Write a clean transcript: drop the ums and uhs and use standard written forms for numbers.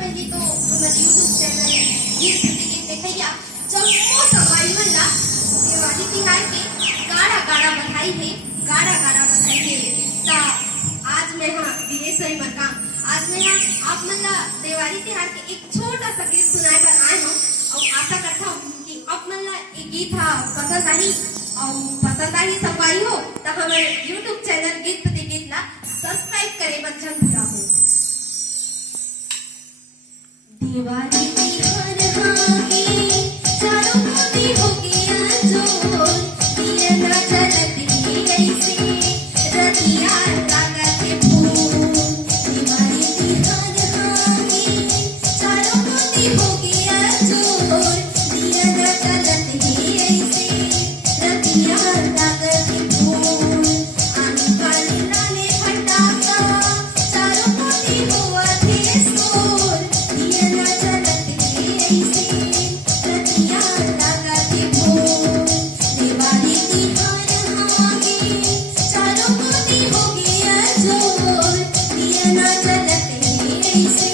पहले तो हमारे यूट्यूब चैनल गीत गीत देखैया जम्मो सवाई मनला दिवाली तिहार के गाड़ा गाड़ा बधाई है ता आज मैं हाँ दिनेश्वरी मरकाम आज मैं हाँ आप मनला दिवाली तिहार के एक छोटा सा गीत सुनाए बर आए हूँ और आशा करता हूँ कि आप मनला ये गीत हा पसंद आई संगवाई हो तो हमारे यूट्यूब चैनल गीत गीत ला सब्सक्राइब करे बच्चन भूला हो। दिवाली तिहार हागे चारों कोने हो गया जोर दिया ना जलत ही ऐसे रतिया लागत फूल। दिवाली तिहार हागे चारों कोने हो गया जोर दिया ना जलत ही ऐसे रतिया लागत फूल। आने वाले लाले फटाका चारों कोने हुआ थे शोर दिया ना जलत ही ऐसे रतिया लागत फूल। दिवाली तिहार हागे चारों कोने हो गया जोर दिया ना जलत ही ऐसे